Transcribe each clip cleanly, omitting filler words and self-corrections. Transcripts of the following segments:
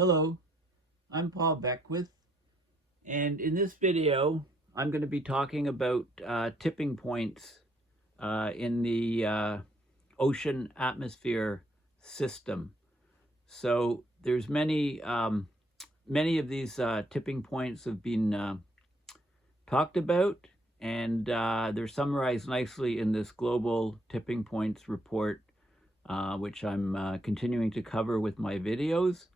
Hello, I'm Paul Beckwith, and in this video, I'm going to be talking about tipping points in the ocean atmosphere system. So there's many of these tipping points have been talked about, and they're summarized nicely in this global tipping points report, which I'm continuing to cover with my videos.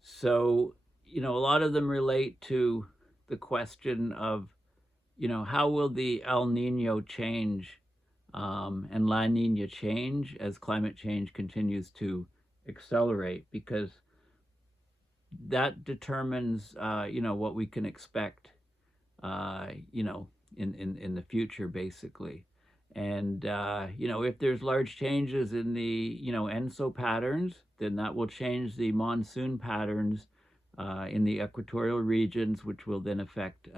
So, a lot of them relate to the question of, how will the El Nino change and La Nina change as climate change continues to accelerate? Because that determines, what we can expect, in the future, basically. And, if there's large changes in the, ENSO patterns, then that will change the monsoon patterns in the equatorial regions, which will then affect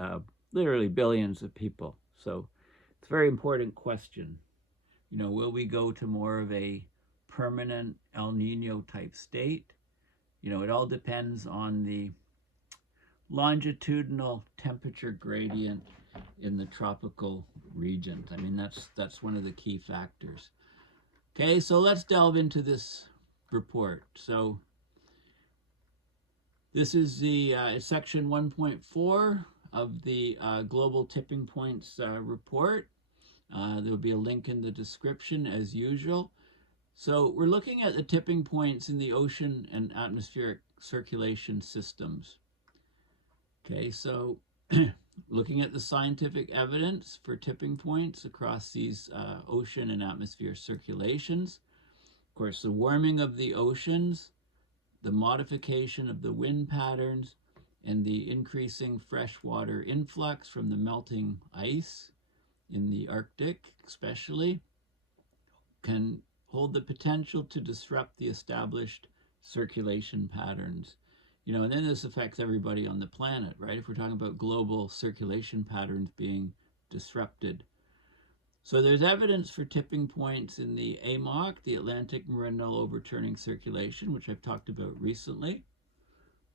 literally billions of people. So it's a very important question. Will we go to more of a permanent El Nino type state? It all depends on the longitudinal temperature gradient in the tropical regions. I mean, that's one of the key factors. Okay, so let's delve into this report. So this is the section 1.4 of the Global Tipping Points report. There'll be a link in the description as usual. So we're looking at the tipping points in the ocean and atmospheric circulation systems. Okay, so looking at the scientific evidence for tipping points across these ocean and atmosphere circulations. Of course, the warming of the oceans, the modification of the wind patterns, and the increasing freshwater influx from the melting ice in the Arctic especially can hold the potential to disrupt the established circulation patterns. And then this affects everybody on the planet, right? If we're talking about global circulation patterns being disrupted. So there's evidence for tipping points in the Amoc, the Atlantic Meridional Overturning Circulation, which I've talked about recently.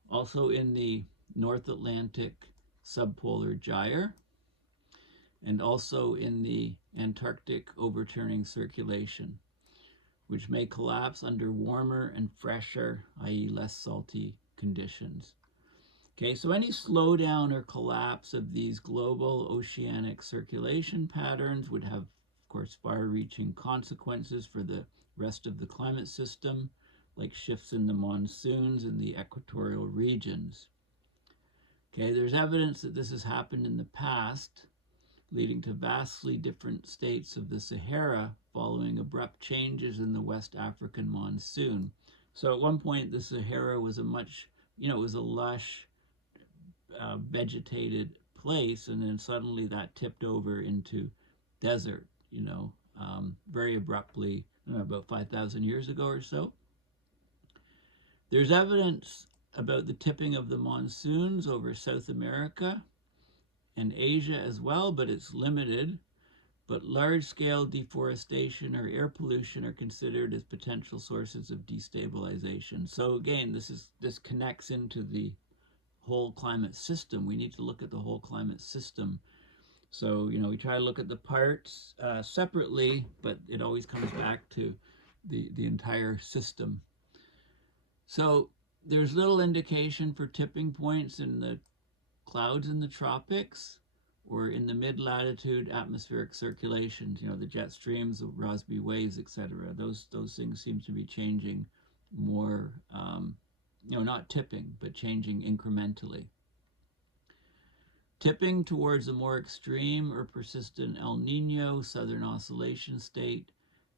Also in the North Atlantic Subpolar Gyre, and also in the Antarctic Overturning Circulation, which may collapse under warmer and fresher, i.e. less salty conditions. Okay, so any slowdown or collapse of these global oceanic circulation patterns would have, of course, far-reaching consequences for the rest of the climate system, like shifts in the monsoons in the equatorial regions. Okay, there's evidence that this has happened in the past, leading to vastly different states of the Sahara following abrupt changes in the West African monsoon. So at one point, the Sahara was a much, it was a lush, vegetated place, and then suddenly that tipped over into desert, very abruptly, about 5,000 years ago or so. There's evidence about the tipping of the monsoons over South America and Asia as well, but it's limited. But large-scale deforestation or air pollution are considered as potential sources of destabilization. So again, this connects into the whole climate system. We need to look at the whole climate system. So, we try to look at the parts separately, but it always comes back to the entire system. So there's little indication for tipping points in the clouds in the tropics or in the mid-latitude atmospheric circulations, the jet streams, the Rossby waves, etc. Those things seem to be changing more, not tipping, but changing incrementally. Tipping towards a more extreme or persistent El Nino southern oscillation state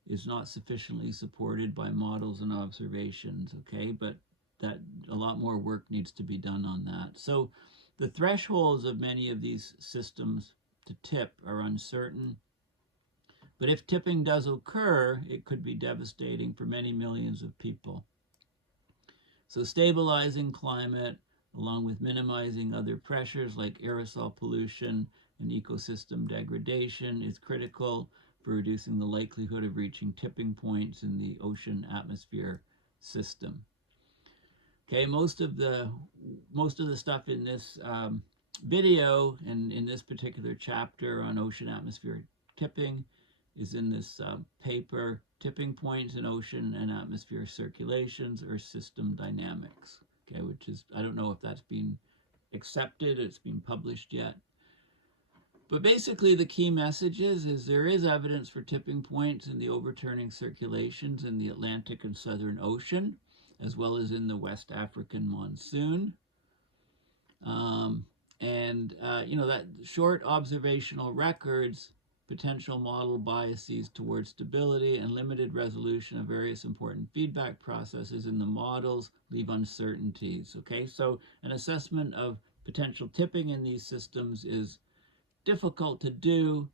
is not sufficiently supported by models and observations, okay? But that a lot more work needs to be done on that. So the thresholds of many of these systems to tip are uncertain, but if tipping does occur, it could be devastating for many millions of people. So stabilizing climate, along with minimizing other pressures like aerosol pollution and ecosystem degradation, is critical for reducing the likelihood of reaching tipping points in the ocean atmosphere system. Okay, most of the stuff in this video and in this particular chapter on ocean atmospheric tipping is in this paper, Tipping Points in Ocean and Atmospheric Circulations or System Dynamics, okay, which is, I don't know if that's been accepted, it's been published yet. But basically the key message is there is evidence for tipping points in the overturning circulations in the Atlantic and Southern Ocean, as well as in the West African monsoon. You know, that short observational records, potential model biases towards stability, and limited resolution of various important feedback processes in the models leave uncertainties, okay? So an assessment of potential tipping in these systems is difficult to do,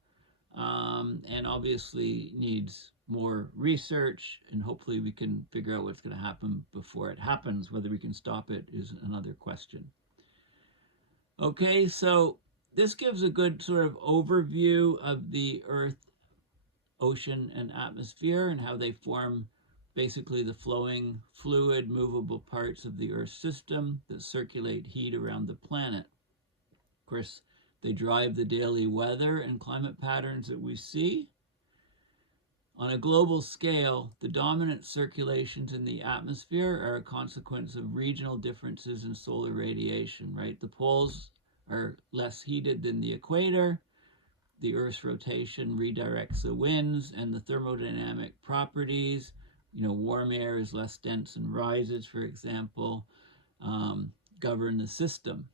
and obviously needs more research, and hopefully we can figure out what's going to happen before it happens. Whether we can stop it is another question. Okay, so this gives a good sort of overview of the Earth, ocean, and atmosphere and how they form basically the flowing, fluid, movable parts of the Earth system that circulate heat around the planet. Of course, they drive the daily weather and climate patterns that we see. On a global scale, the dominant circulations in the atmosphere are a consequence of regional differences in solar radiation, right? The poles are less heated than the equator. The Earth's rotation redirects the winds, and the thermodynamic properties, you know, warm air is less dense and rises, for example, govern the system.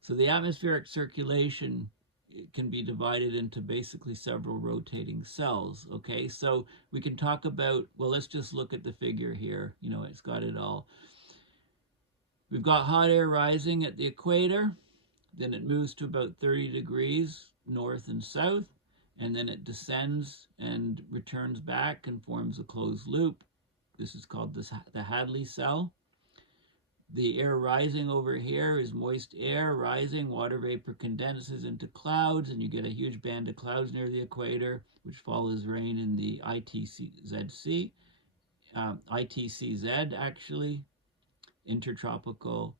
So the atmospheric circulation can be divided into basically several rotating cells, okay? So we can talk about, well, let's just look at the figure here. You know, it's got it all. We've got hot air rising at the equator, then it moves to about 30 degrees north and south, and then it descends and returns back and forms a closed loop. This is called the Hadley cell. The air rising over here is moist air rising, water vapor condenses into clouds, and you get a huge band of clouds near the equator, which follows rain in the ITCZ, actually, Intertropical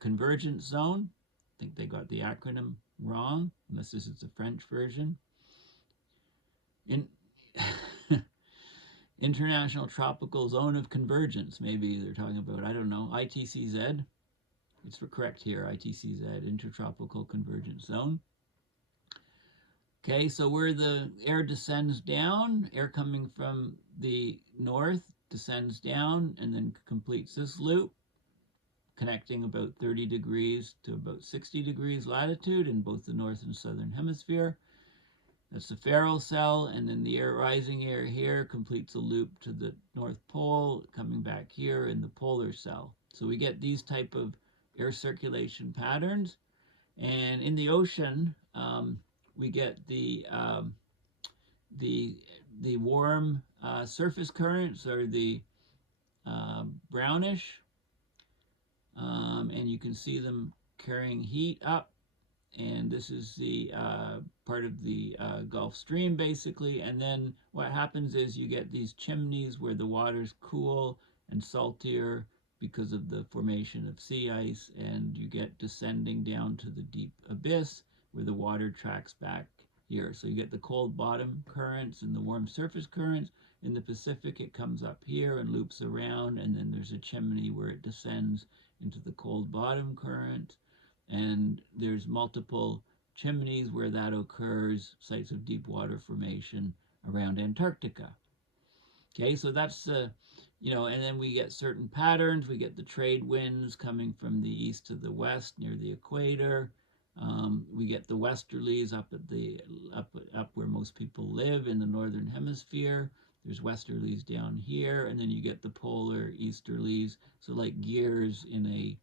Convergence Zone. I think they got the acronym wrong, unless this is the French version. International Tropical Zone of Convergence, maybe they're talking about, I don't know, ITCZ. It's correct here, ITCZ, Intertropical Convergence Zone. Okay, so where the air descends down, air coming from the north descends down and then completes this loop, connecting about 30 degrees to about 60 degrees latitude in both the north and southern hemisphere. That's the Ferrel cell, and then the air rising air here completes a loop to the North Pole, coming back here in the polar cell. So we get these type of air circulation patterns. And in the ocean, we get the warm surface currents, or the brownish, and you can see them carrying heat up. And this is the part of the Gulf Stream, basically. And then what happens is you get these chimneys where the water's cool and saltier because of the formation of sea ice, and you get descending down to the deep abyss where the water tracks back here. So you get the cold bottom currents and the warm surface currents. In the Pacific, it comes up here and loops around, and then there's a chimney where it descends into the cold bottom current. And there's multiple chimneys where that occurs, sites of deep water formation around Antarctica. Okay, so that's the, you know, and then we get certain patterns. We get the trade winds coming from the east to the west near the equator. We get the westerlies up at the up where most people live in the northern hemisphere. There's westerlies down here, and then you get the polar easterlies. So like gears in a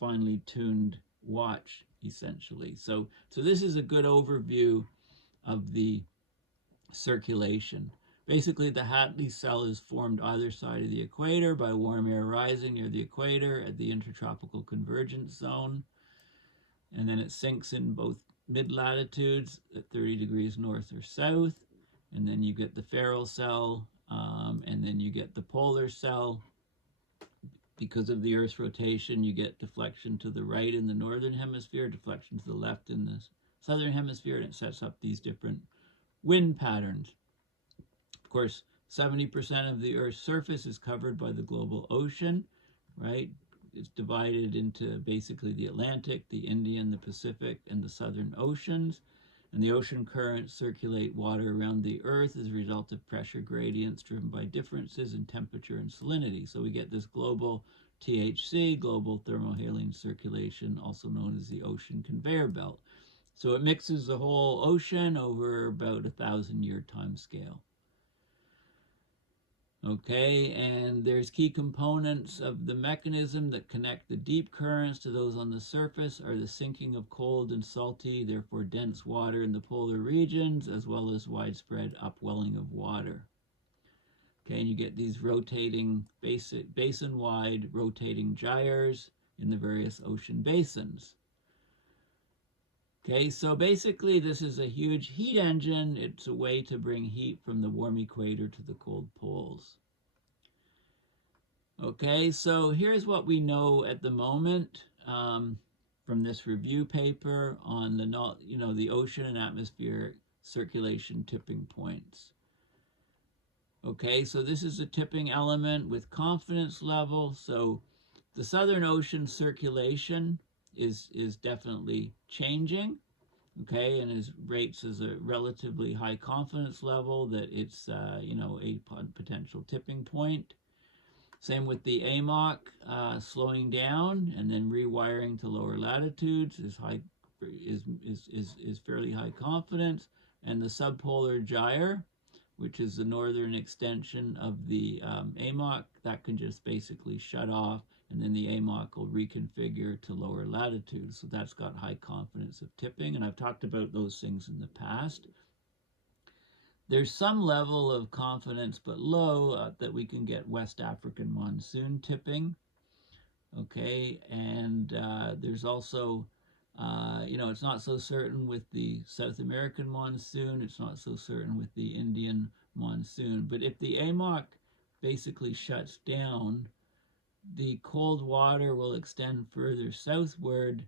finely tuned watch, essentially. So this is a good overview of the circulation. Basically, the Hadley cell is formed either side of the equator by warm air rising near the equator at the Intertropical Convergence Zone, and then it sinks in both mid-latitudes at 30 degrees north or south, and then you get the Ferrel cell, and then you get the polar cell Because of the Earth's rotation, you get deflection to the right in the northern hemisphere, deflection to the left in the southern hemisphere, and it sets up these different wind patterns. Of course, 70% of the Earth's surface is covered by the global ocean, right? It's divided into basically the Atlantic, the Indian, the Pacific, and the Southern Oceans. And the ocean currents circulate water around the Earth as a result of pressure gradients driven by differences in temperature and salinity. So we get this global THC, global thermohaline circulation, also known as the ocean conveyor belt. So it mixes the whole ocean over about 1,000-year time scale. Okay, and there's key components of the mechanism that connect the deep currents to those on the surface are the sinking of cold and salty, therefore dense water in the polar regions, as well as widespread upwelling of water. Okay, and you get these rotating, basin-wide rotating gyres in the various ocean basins. Okay, so basically this is a huge heat engine. It's a way to bring heat from the warm equator to the cold poles. Okay, so here's what we know at the moment from this review paper on the ocean and atmospheric circulation tipping points. Okay, so this is a tipping element with confidence level. So the Southern Ocean circulation is definitely changing, okay, and is rates as a relatively high confidence level that it's a potential tipping point. Same with the Amoc slowing down and then rewiring to lower latitudes is fairly high confidence, and the Subpolar Gyre, which is the northern extension of the Amoc, that can just basically shut off, and then the Amoc will reconfigure to lower latitudes. So that's got high confidence of tipping, and I've talked about those things in the past. There's some level of confidence, but low, that we can get West African monsoon tipping. Okay, and there's also, it's not so certain with the South American monsoon. It's not so certain with the Indian monsoon. But if the Amoc basically shuts down, the cold water will extend further southward.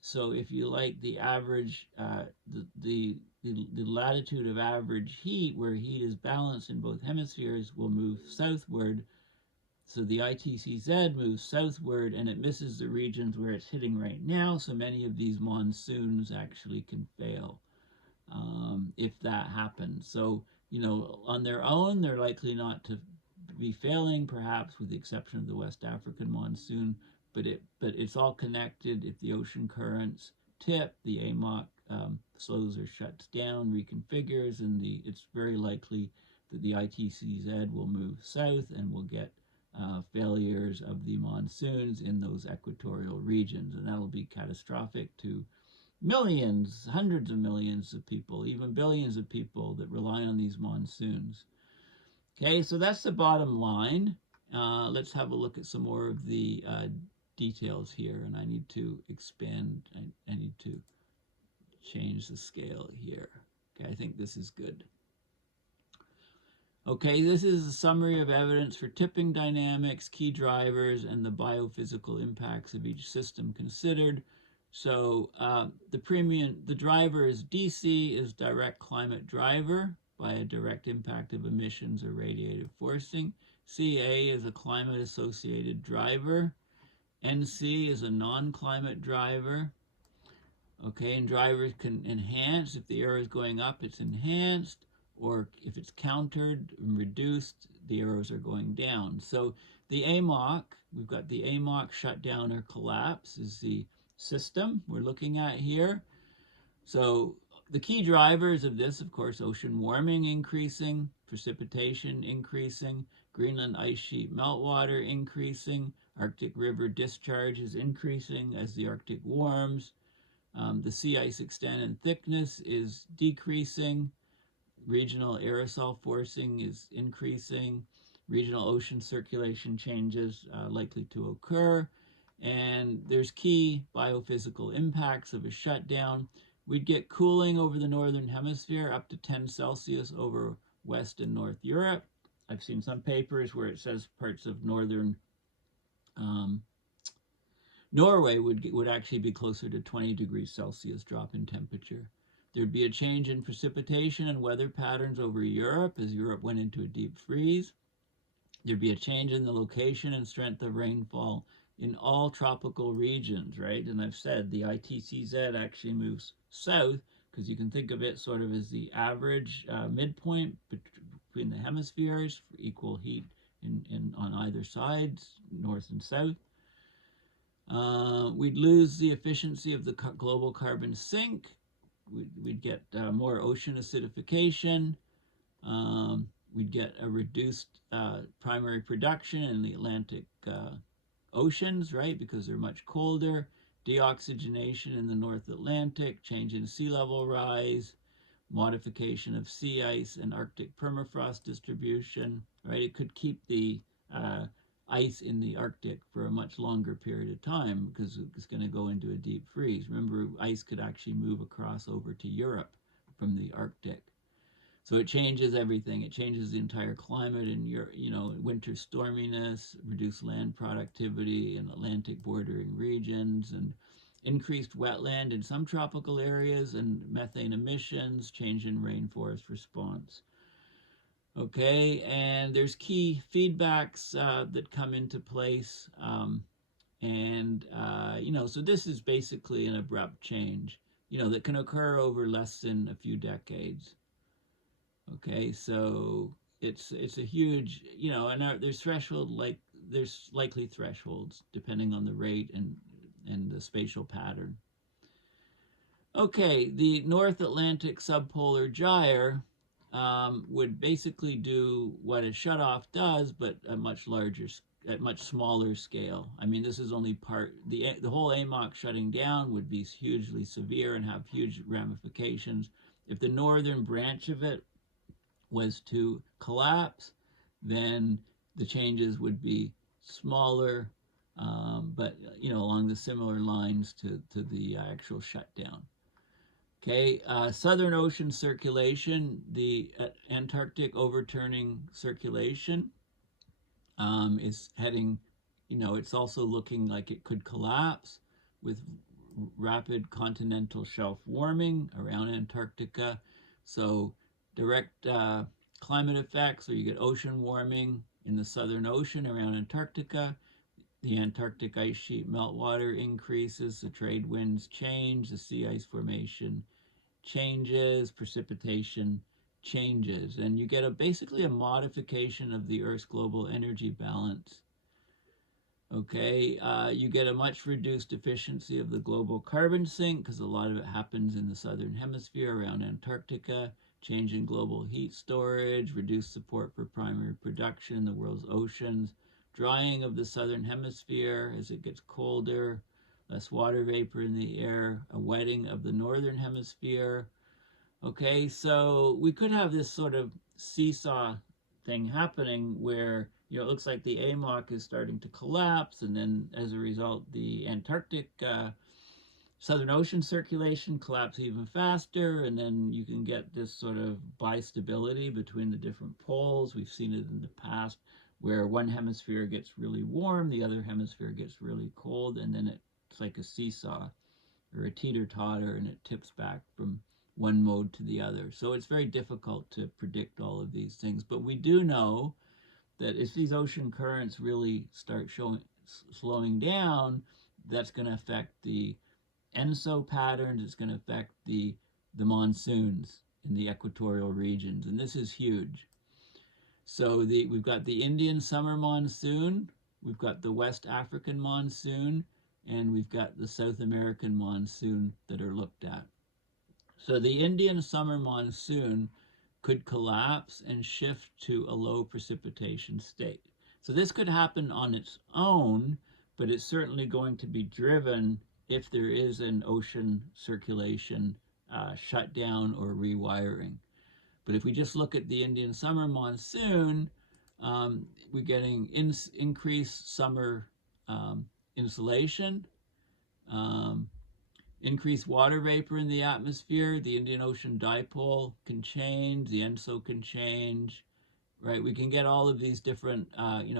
So if you like, the average, the latitude of average heat, where heat is balanced in both hemispheres, will move southward. So the ITCZ moves southward, and it misses the regions where it's hitting right now. So many of these monsoons actually can fail if that happens. So, on their own, they're likely not to be failing, perhaps with the exception of the West African monsoon. But it's all connected. If the ocean currents tip, the Amoc slows or shuts down, reconfigures, and it's very likely that the ITCZ will move south and will get failures of the monsoons in those equatorial regions, and that'll be catastrophic to millions, hundreds of millions of people, even billions of people that rely on these monsoons. Okay, so that's the bottom line. Let's have a look at some more of the details here, and I need to expand. I need to change the scale here. Okay, I think this is good. Okay, this is a summary of evidence for tipping dynamics, key drivers, and the biophysical impacts of each system considered. So the driver is DC, is direct climate driver by a direct impact of emissions or radiative forcing. CA is a climate-associated driver. NC is a non-climate driver. Okay, and drivers can enhance. If the arrow is going up, it's enhanced, or if it's countered and reduced, the arrows are going down. So the Amoc, we've got the Amoc shutdown or collapse is the system we're looking at here. So the key drivers of this, of course, ocean warming increasing, precipitation increasing, Greenland ice sheet meltwater increasing, Arctic river discharge is increasing as the Arctic warms, the sea ice extent and thickness is decreasing, regional aerosol forcing is increasing, regional ocean circulation changes likely to occur, and there's key biophysical impacts of a shutdown. We'd get cooling over the northern hemisphere up to 10 Celsius over West and North Europe. I've seen some papers where it says parts of northern Um, Norway would actually be closer to 20 degrees Celsius drop in temperature. There'd be a change in precipitation and weather patterns over Europe as Europe went into a deep freeze. There'd be a change in the location and strength of rainfall in all tropical regions, right? And I've said the ITCZ actually moves south because you can think of it sort of as the average midpoint between the hemispheres for equal heat on either side, north and south. We'd lose the efficiency of the global carbon sink. We'd get more ocean acidification. We'd get a reduced primary production in the Atlantic oceans, right, because they're much colder. Deoxygenation in the North Atlantic, change in sea level rise, modification of sea ice and Arctic permafrost distribution, right? It could keep the ice in the Arctic for a much longer period of time because it's going to go into a deep freeze. Remember, ice could actually move across over to Europe from the Arctic. So it changes everything. It changes the entire climate and winter storminess, reduced land productivity in Atlantic bordering regions, and increased wetland in some tropical areas, and methane emissions, change in rainforest response. Okay, and there's key feedbacks that come into place. So this is basically an abrupt change, that can occur over less than a few decades. Okay, so it's a huge, and there's likely thresholds depending on the rate and the spatial pattern. Okay, the North Atlantic Subpolar Gyre would basically do what a shutoff does, but at much smaller scale. I mean, this is only part. The whole Amoc shutting down would be hugely severe and have huge ramifications. If the northern branch of it was to collapse, then the changes would be smaller, but along the similar lines to the actual shutdown. Okay, Southern Ocean circulation, the Antarctic overturning circulation is heading, it's also looking like it could collapse with rapid continental shelf warming around Antarctica. So direct climate effects, or you get ocean warming in the Southern Ocean around Antarctica. The Antarctic ice sheet meltwater increases, the trade winds change, the sea ice formation changes, precipitation changes, and you get basically a modification of the Earth's global energy balance. Okay, you get a much reduced efficiency of the global carbon sink because a lot of it happens in the southern hemisphere around Antarctica. Change in global heat storage, reduced support for primary production in the world's oceans, drying of the southern hemisphere as it gets colder, less water vapor in the air, a wetting of the northern hemisphere. Okay, so we could have this sort of seesaw thing happening where it looks like the Amoc is starting to collapse, and then as a result the Antarctic Southern Ocean circulation collapse even faster, and then you can get this sort of bistability between the different poles. We've seen it in the past where one hemisphere gets really warm, the other hemisphere gets really cold, and then it's like a seesaw or a teeter-totter, and it tips back from one mode to the other. So it's very difficult to predict all of these things. But we do know that if these ocean currents really start slowing down, that's going to affect the ENSO patterns. It's going to affect the monsoons in the equatorial regions, and this is huge. So we've got the Indian summer monsoon, we've got the West African monsoon, and we've got the South American monsoon that are looked at. So the Indian summer monsoon could collapse and shift to a low precipitation state. So this could happen on its own, but it's certainly going to be driven if there is an ocean circulation shutdown or rewiring. But if we just look at the Indian summer monsoon, we're getting increased summer insolation, increased water vapor in the atmosphere, the Indian Ocean dipole can change, the ENSO can change, right? We can get all of these different,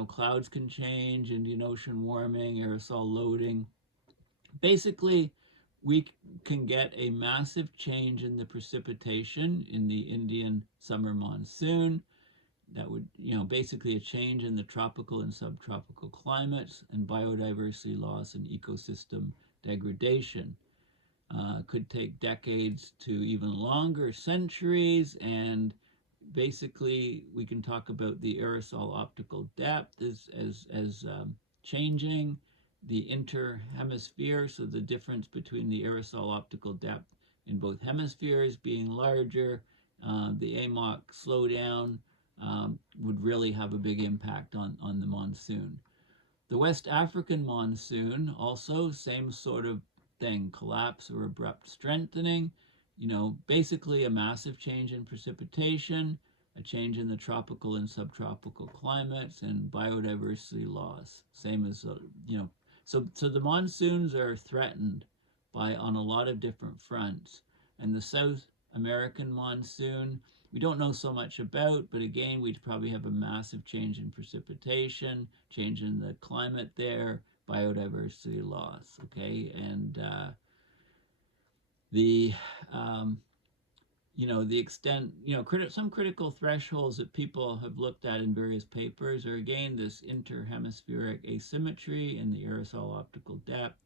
clouds can change, Indian Ocean warming, aerosol loading. Basically, we can get a massive change in the precipitation in the Indian summer monsoon. That would, basically a change in the tropical and subtropical climates and biodiversity loss and ecosystem degradation. Could take decades to even longer, centuries, and basically we can talk about the aerosol optical depth as changing, the interhemisphere, so the difference between the aerosol optical depth in both hemispheres being larger. The Amoc slowdown would really have a big impact on the monsoon. The West African monsoon, also same sort of thing, collapse or abrupt strengthening, basically a massive change in precipitation, a change in the tropical and subtropical climates, and biodiversity loss. Same as, so the monsoons are threatened on a lot of different fronts. And the South American monsoon, we don't know so much about, but again, we'd probably have a massive change in precipitation, change in the climate there, biodiversity loss, okay? And the extent, some critical thresholds that people have looked at in various papers are, again, this interhemispheric asymmetry in the aerosol optical depth,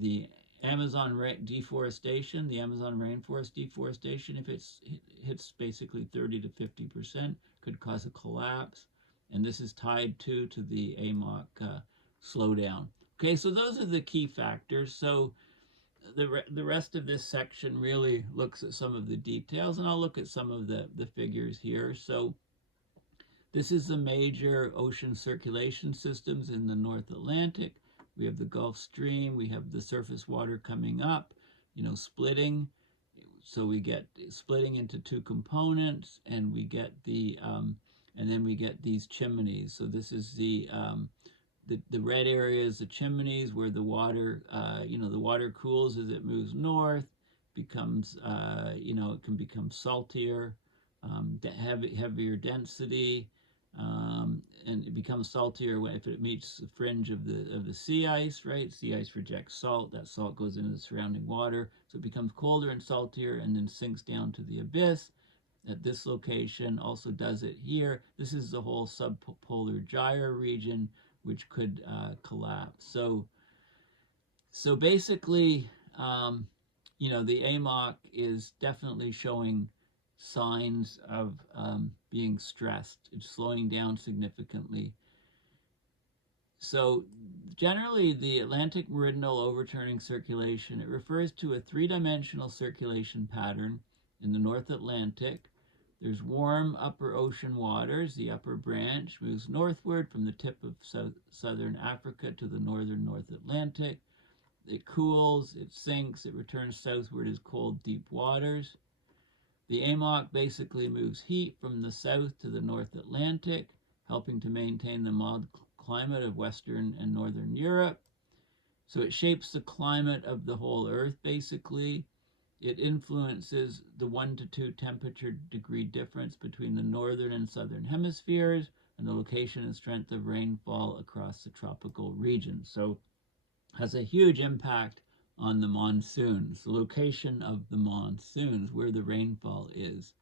the Amazon deforestation, the Amazon rainforest deforestation, if it hits basically 30 to 50%, could cause a collapse. And this is tied to the Amoc slowdown. Okay, so those are the key factors. So the rest of this section really looks at some of the details, and I'll look at some of the figures here. So this is the major ocean circulation systems in the North Atlantic. We have the Gulf Stream, we have the surface water coming up, splitting. So we get splitting into two components, and we get and then we get these chimneys. So this is the red area is the chimneys where the water, the water cools as it moves north, becomes, it can become saltier, heavier density, and it becomes saltier if it meets the fringe of the sea ice, right? Sea ice rejects salt. That salt goes into the surrounding water, so it becomes colder and saltier, and then sinks down to the abyss. At this location, also does it here. This is the whole subpolar gyre region, which could collapse. So basically, the Amoc is definitely showing signs of being stressed. It's slowing down significantly. So generally, the Atlantic Meridional Overturning Circulation, it refers to a three-dimensional circulation pattern in the North Atlantic. There's warm upper ocean waters. The upper branch moves northward from the tip of southern Africa to the northern North Atlantic. It cools, it sinks, it returns southward as cold, deep waters. The Amoc basically moves heat from the south to the North Atlantic, helping to maintain the mild climate of Western and Northern Europe. So it shapes the climate of the whole Earth, basically. It influences the 1 to 2 temperature degree difference between the northern and southern hemispheres, and the location and strength of rainfall across the tropical regions. So has a huge impact on the monsoons, the location of the monsoons, where the rainfall is.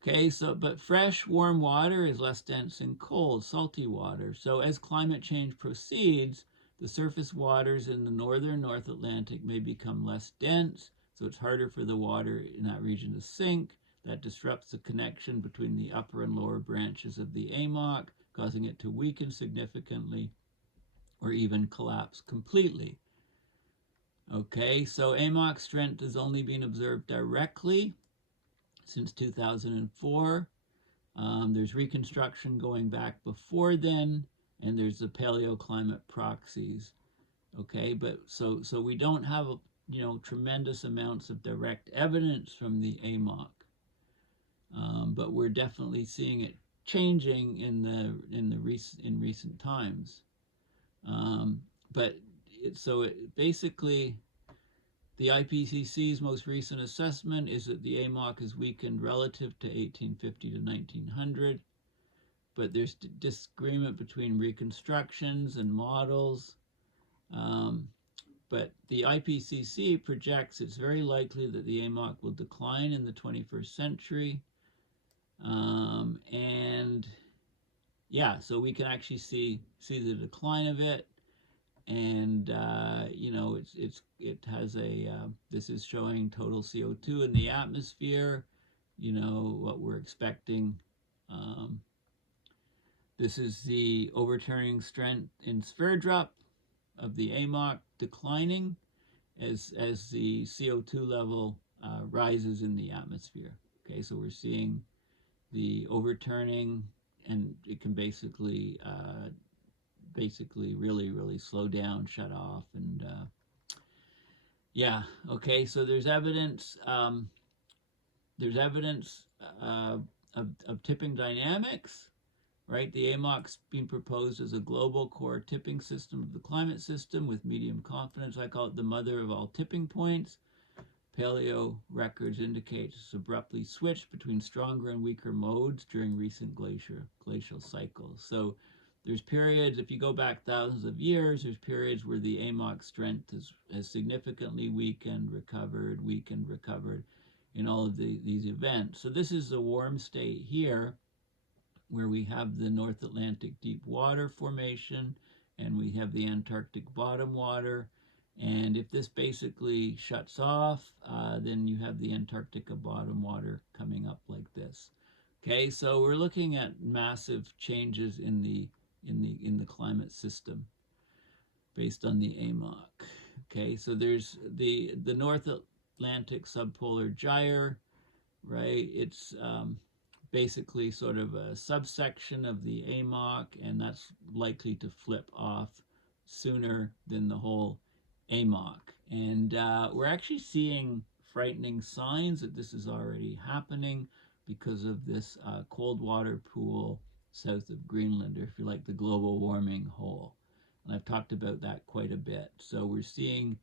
Okay, but fresh, warm water is less dense than cold, salty water. So as climate change proceeds, the surface waters in the northern North Atlantic may become less dense, so it's harder for the water in that region to sink. That disrupts the connection between the upper and lower branches of the Amoc, causing it to weaken significantly or even collapse completely. Okay, so Amoc strength has only been observed directly since 2004. There's reconstruction going back before then, and there's the paleoclimate proxies. Okay, but so we don't have tremendous amounts of direct evidence from the Amoc, but we're definitely seeing it changing in recent times. But basically, The IPCC's most recent assessment is that the Amoc is weakened relative to 1850 to 1900, but there's disagreement between reconstructions and models. But the IPCC projects it's very likely that the Amoc will decline in the 21st century. And yeah, so we can actually see the decline of it. And you know, it has a this is showing total CO2 in the atmosphere, you know, what we're expecting. This is the overturning strength in Sverdrup of the Amoc declining as the CO2 level rises in the atmosphere. Okay, so we're seeing the overturning, and it can basically really slow down, shut off, and yeah. Okay, so there's evidence of tipping dynamics, right? The Amoc's being proposed as a global core tipping system of the climate system with medium confidence. I call it the mother of all tipping points. Paleo records indicate it's abruptly switched between stronger and weaker modes during recent glacial cycles. So there's periods, if you go back thousands of years, there's periods where the Amoc strength has significantly weakened, recovered in all of these events. So this is the warm state here, where we have the North Atlantic deep water formation, and we have the Antarctic bottom water. And if this basically shuts off, then you have the Antarctica bottom water coming up like this. Okay, so we're looking at massive changes in the climate system based on the Amoc. Okay, so there's the North Atlantic Subpolar Gyre, right? It's basically sort of a subsection of the Amoc, and that's likely to flip off sooner than the whole Amoc. And we're actually seeing frightening signs that this is already happening because of this cold water pool south of Greenland, or if you like, the global warming hole. And I've talked about that quite a bit. So we're seeing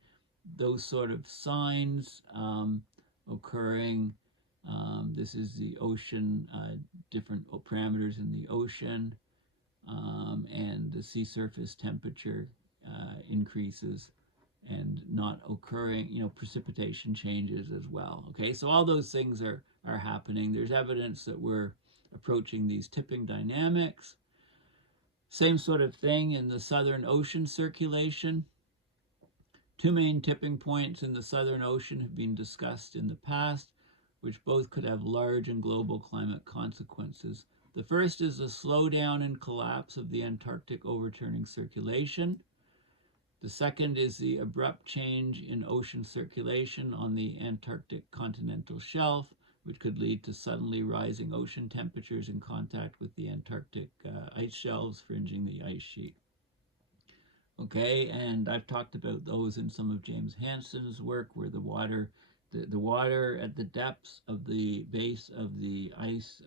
those sort of signs occurring. This is the ocean, different parameters in the ocean, and the sea surface temperature increases and not occurring, you know, precipitation changes as well. Okay, so all those things are happening. There's evidence that we're approaching these tipping dynamics. Same sort of thing in the Southern Ocean circulation. Two main tipping points in the Southern Ocean have been discussed in the past, which both could have large and global climate consequences. The first is the slowdown and collapse of the Antarctic overturning circulation. The second is the abrupt change in ocean circulation on the Antarctic continental shelf, which could lead to suddenly rising ocean temperatures in contact with the Antarctic ice shelves fringing the ice sheet. Okay, and I've talked about those in some of James Hansen's work, where the water at the depths of the base of the ice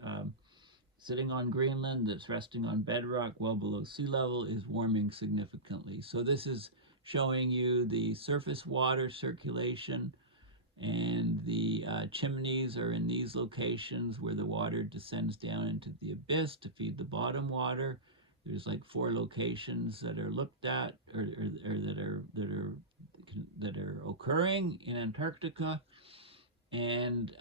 sitting on Greenland that's resting on bedrock well below sea level is warming significantly. So this is showing you the surface water circulation, and the chimneys are in these locations where the water descends down into the abyss to feed the bottom water. There's like 4 locations that are looked at, or that are occurring in Antarctica. And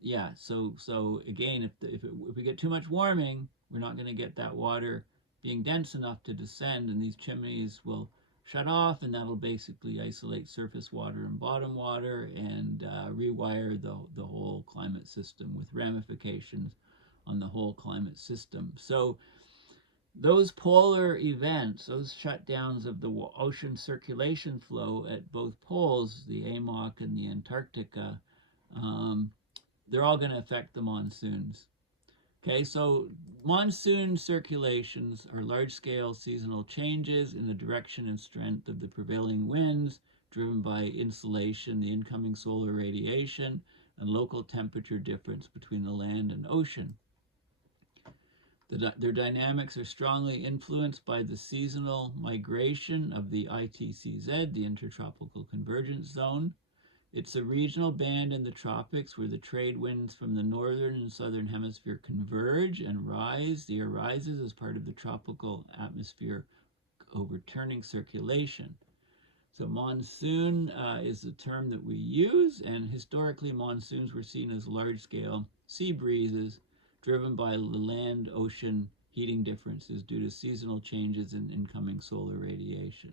yeah, so again, if we get too much warming, we're not going to get that water being dense enough to descend, and these chimneys will shut off, and that'll basically isolate surface water and bottom water, and rewire the whole climate system with ramifications on the whole climate system. So those polar events, those shutdowns of the ocean circulation flow at both poles, the Amoc and the Antarctica, they're all going to affect the monsoons. Okay, so monsoon circulations are large-scale seasonal changes in the direction and strength of the prevailing winds, driven by insolation, the incoming solar radiation, and local temperature difference between the land and ocean. Their dynamics are strongly influenced by the seasonal migration of the ITCZ, the Intertropical Convergence Zone. It's a regional band in the tropics where the trade winds from the northern and southern hemisphere converge and rise. The air rises as part of the tropical atmosphere overturning circulation. So monsoon is the term that we use, and historically monsoons were seen as large-scale sea breezes driven by the land-ocean heating differences due to seasonal changes in incoming solar radiation.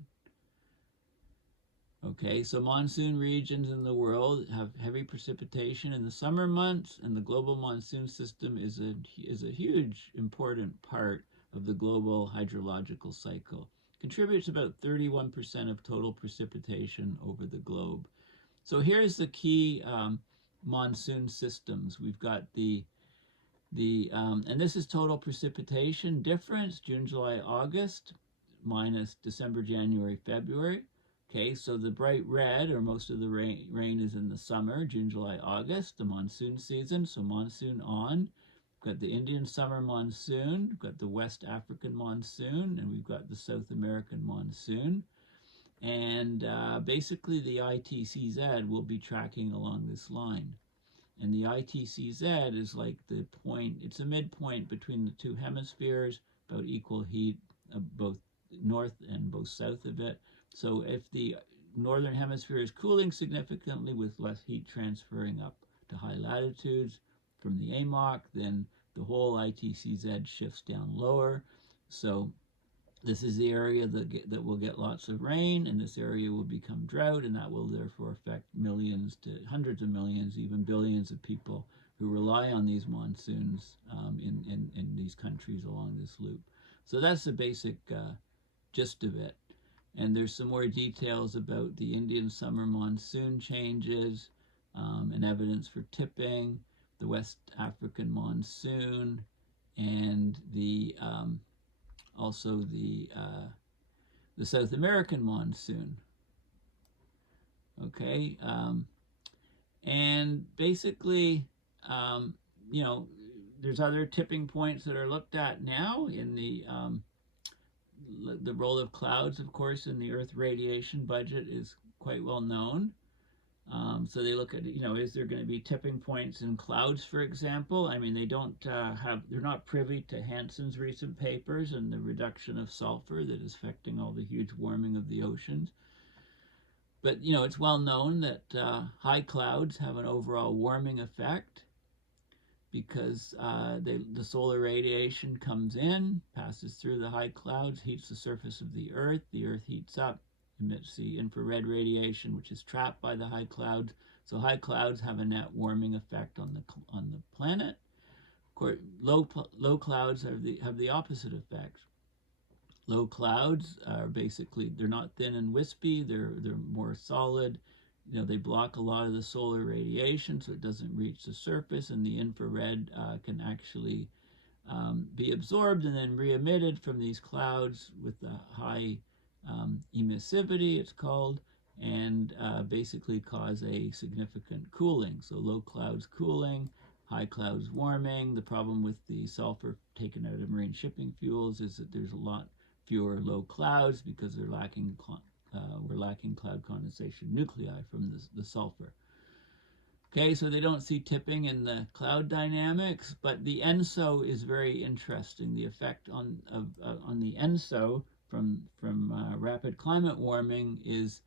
Okay, so monsoon regions in the world have heavy precipitation in the summer months, and the global monsoon system is a huge, important part of the global hydrological cycle. Contributes about 31% of total precipitation over the globe. So here's the key monsoon systems. We've got and this is total precipitation difference, June, July, August, minus December, January, February. Okay, so the bright red, or most of the rain is in the summer, June, July, August, the monsoon season, so monsoon on. We've got the Indian summer monsoon, we've got the West African monsoon, and we've got the South American monsoon. And basically the ITCZ will be tracking along this line. And the ITCZ is like the point, it's a midpoint between the two hemispheres, about equal heat, both north and both south of it. So if the northern hemisphere is cooling significantly with less heat transferring up to high latitudes from the Amoc, then the whole ITCZ shifts down lower. So this is the area that will get lots of rain, and this area will become drought, and that will therefore affect millions to hundreds of millions, even billions of people who rely on these monsoons in these countries along this loop. So that's the basic gist of it. And there's some more details about the Indian summer monsoon changes and evidence for tipping, the West African monsoon, and also the South American monsoon. Okay, and basically, you know, there's other tipping points that are looked at now in the role of clouds, of course, in the Earth radiation budget is quite well known. So they look at, you know, is there going to be tipping points in clouds, for example? I mean, they're not privy to Hansen's recent papers and the reduction of sulfur that is affecting all the huge warming of the oceans. But, you know, it's well known that high clouds have an overall warming effect because the solar radiation comes in, passes through the high clouds, heats the surface of the Earth heats up, emits the infrared radiation, which is trapped by the high clouds. So high clouds have a net warming effect on the planet. Of course, low clouds have the opposite effect. Low clouds are basically, they're not thin and wispy, they're more solid. You know, they block a lot of the solar radiation, so it doesn't reach the surface, and the infrared can actually be absorbed and then re-emitted from these clouds with the high emissivity, it's called, and basically cause a significant cooling. So low clouds cooling, high clouds warming. The problem with the sulfur taken out of marine shipping fuels is that there's a lot fewer low clouds because we're lacking cloud condensation nuclei from the sulfur. Okay, so they don't see tipping in the cloud dynamics, but the ENSO is very interesting. The effect on the ENSO from rapid climate warming is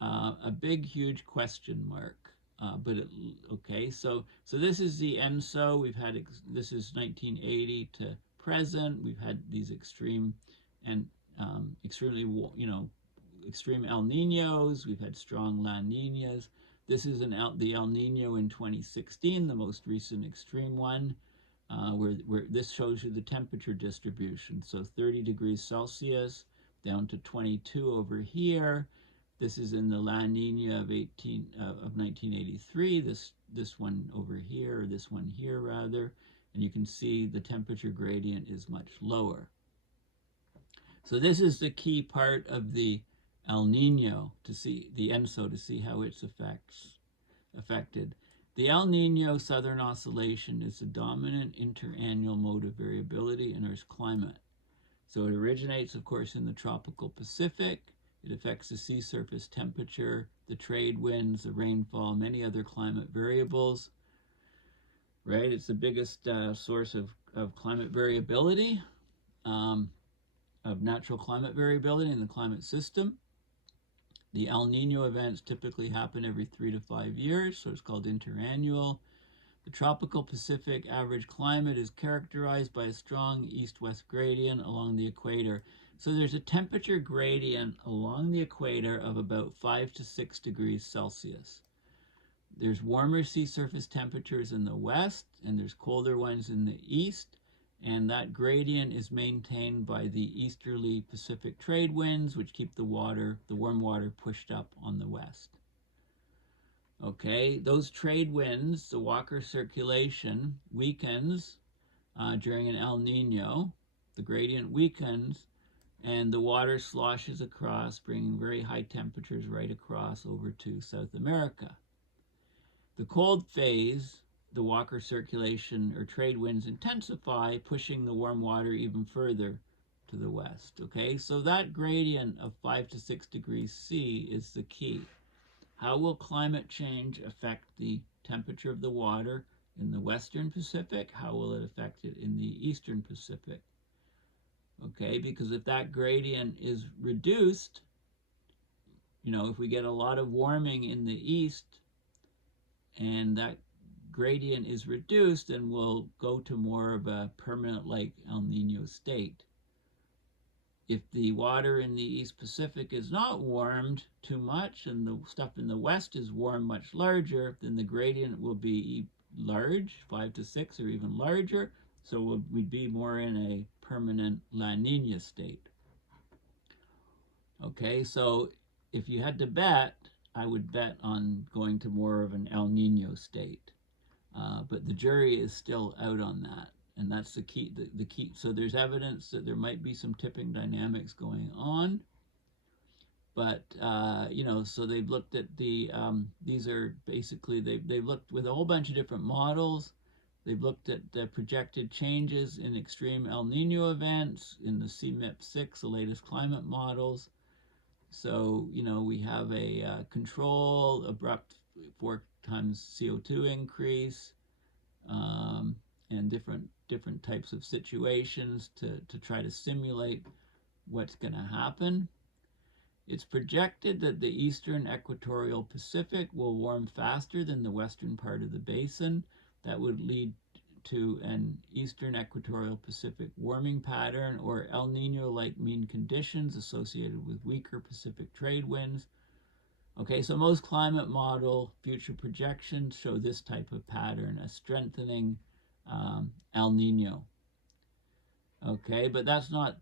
a big, huge question mark. Okay, so this is the ENSO. We've had this is 1980 to present. We've had these extreme and extremely, you know, extreme El Ninos. We've had strong La Ninas. This is the El Nino in 2016, the most recent extreme one, where this shows you the temperature distribution. So 30 degrees Celsius down to 22 over here. This is in the La Nina of 1983. This one over here, or this one here rather, and you can see the temperature gradient is much lower. So this is the key part of the El Nino, to see the ENSO, to see how it's affected. The El Nino Southern Oscillation is the dominant interannual mode of variability in Earth's climate. So it originates, of course, in the tropical Pacific. It affects the sea surface temperature, the trade winds, the rainfall, many other climate variables, right? It's the biggest source of climate variability, of natural climate variability in the climate system. The El Nino events typically happen every 3 to 5 years, so it's called interannual. The tropical Pacific average climate is characterized by a strong east-west gradient along the equator. So there's a temperature gradient along the equator of about 5 to 6 degrees Celsius. There's warmer sea surface temperatures in the west, and there's colder ones in the east, and that gradient is maintained by the easterly Pacific trade winds, which keep the warm water pushed up on the west. Okay, those trade winds, the Walker circulation, weakens during an El Nino. The gradient weakens, and the water sloshes across, bringing very high temperatures right across over to South America. The cold phase, the Walker circulation or trade winds intensify, pushing the warm water even further to the west. Okay, so that gradient of 5 to 6 degrees C is the key. How will climate change affect the temperature of the water in the Western Pacific? How will it affect it in the Eastern Pacific? Okay, because if that gradient is reduced, if we get a lot of warming in the east and that gradient is reduced, then we'll go to more of a permanent like El Nino state. If the water in the East Pacific is not warmed too much and the stuff in the west is warmed much larger, then the gradient will be large, 5 to 6 or even larger, so we'd be more in a permanent La Nina state. Okay, so if you had to bet, I would bet on going to more of an El Nino state. But the jury is still out on that. And that's the key. The key. So there's evidence that there might be some tipping dynamics going on. But, so they've looked at these are basically, they've looked with a whole bunch of different models. They've looked at the projected changes in extreme El Nino events in the CMIP6, the latest climate models. So, we have a control, abrupt 4 times CO2 increase, and different types of situations to try to simulate what's going to happen. It's projected that the eastern equatorial Pacific will warm faster than the western part of the basin. That would lead to an eastern equatorial Pacific warming pattern or El Nino-like mean conditions associated with weaker Pacific trade winds. Okay, so most climate model future projections show this type of pattern, a strengthening El Nino. Okay, but that's not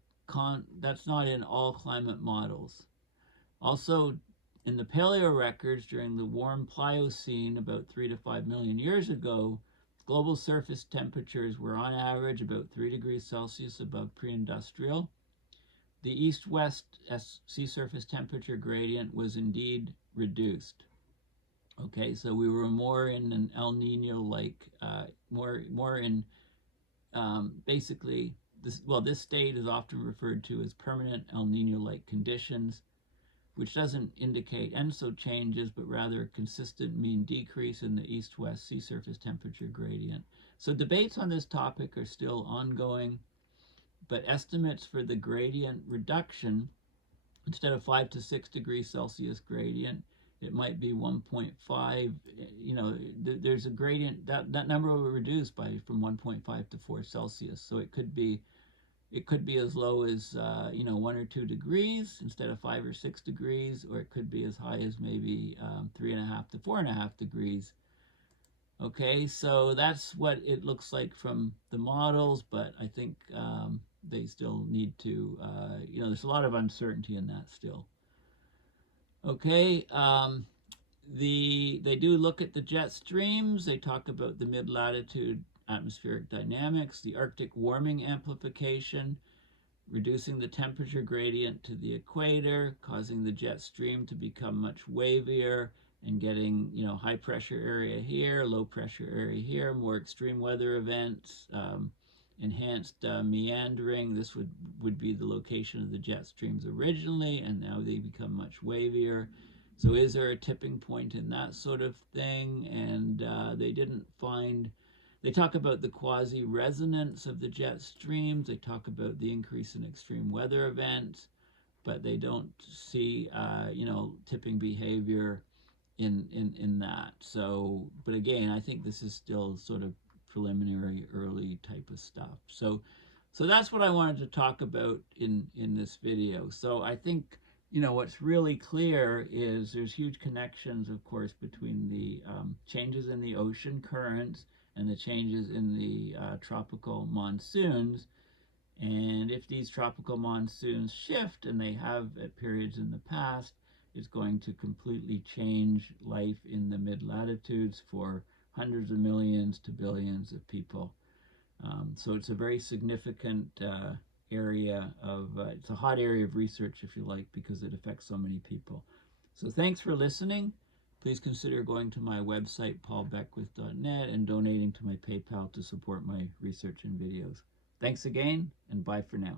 in all climate models. Also, in the paleo records during the warm Pliocene about 3 to 5 million years ago, global surface temperatures were on average about 3 degrees Celsius above pre-industrial. The east-west sea surface temperature gradient was indeed reduced. Okay, so we were more in an El Nino-like, more in basically, this state is often referred to as permanent El Nino-like conditions, which doesn't indicate ENSO changes, but rather a consistent mean decrease in the east-west sea surface temperature gradient. So debates on this topic are still ongoing, but estimates for the gradient reduction, instead of 5 to 6 degrees Celsius gradient, it might be 1.5, there's a gradient, that number will reduce from 1.5 to 4 Celsius. So it could be as low as, 1 or 2 degrees instead of 5 or 6 degrees, or it could be as high as maybe 3.5 to 4.5 degrees. Okay, so that's what it looks like from the models, but I think they still need to, there's a lot of uncertainty in that still. Okay, they do look at the jet streams. They talk about the mid-latitude atmospheric dynamics, the Arctic warming amplification, reducing the temperature gradient to the equator, causing the jet stream to become much wavier, and getting, you know, high pressure area here, low pressure area here, more extreme weather events, enhanced meandering. This would be the location of the jet streams originally, and now they become much wavier. So is there a tipping point in that sort of thing? And they didn't find, they talk about the quasi-resonance of the jet streams, they talk about the increase in extreme weather events, but they don't see, you know, tipping behavior in that. So, but again, I think this is still sort of preliminary, early type of stuff. So that's what I wanted to talk about in this video. So I think, you know, what's really clear is there's huge connections, of course, between the changes in the ocean currents and the changes in the tropical monsoons. And if these tropical monsoons shift, and they have at periods in the past, it's going to completely change life in the mid-latitudes for hundreds of millions to billions of people. So it's a very significant area of, it's a hot area of research, if you like, because it affects so many people. So thanks for listening. Please consider going to my website, paulbeckwith.net, and donating to my PayPal to support my research and videos. Thanks again, and bye for now.